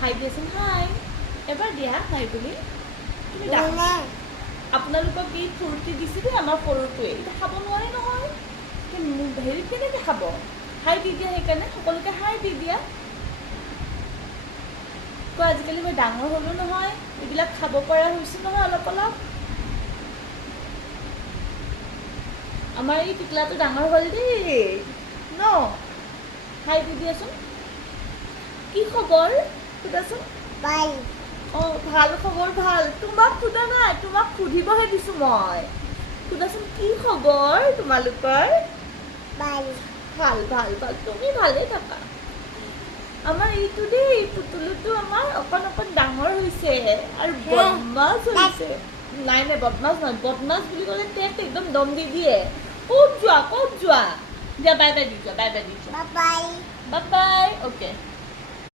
হাই দিয়াচোন হাই এবাৰ দিয়া হাই বুলি তুমি ডাঙৰ আপোনালোকক এই ফ্ৰুটি দিছিলোঁ আমাৰ সৰুটোৱে এতিয়া খাব নোৱাৰে নহয় হেৰি কেনেকৈ খাব হাই দি দিয়া সেইকাৰণে সকলোকে হাই দি দিয়া ক আজিকালি মই ডাঙৰ হ'লোঁ নহয় এইবিলাক খাব পৰা হৈছোঁ নহয় অলপ অলপ আমাৰ এই টিকলাটো ডাঙৰ হ'ল দেই ন হাই দি দিয়াচোন কি খবৰ সোধাচোন ভাল অঁ ভাল খবৰ ভাল তোমাক সোধা নাই তোমাক সুধিবহে দিছোঁ মই সোধাচোন কি খবৰ তোমালোকৰ ভাল ভাল ভাল ভাল তুমি ভালেই থাকা আমাৰ এইটো দেই পুতুলুটো আমাৰ অকণ অকণ ডাঙৰ হৈছে আৰু বদমাছ হৈছে নাই নাই বদমাছ নহয় বদমাছ বুলি ক'লে তেক একদম দম দি দিয়ে ক'ত যোৱা দিয়া বাই বাই দি যোৱা বাই বাই দি যোৱা বাই বাই বাই অ'কে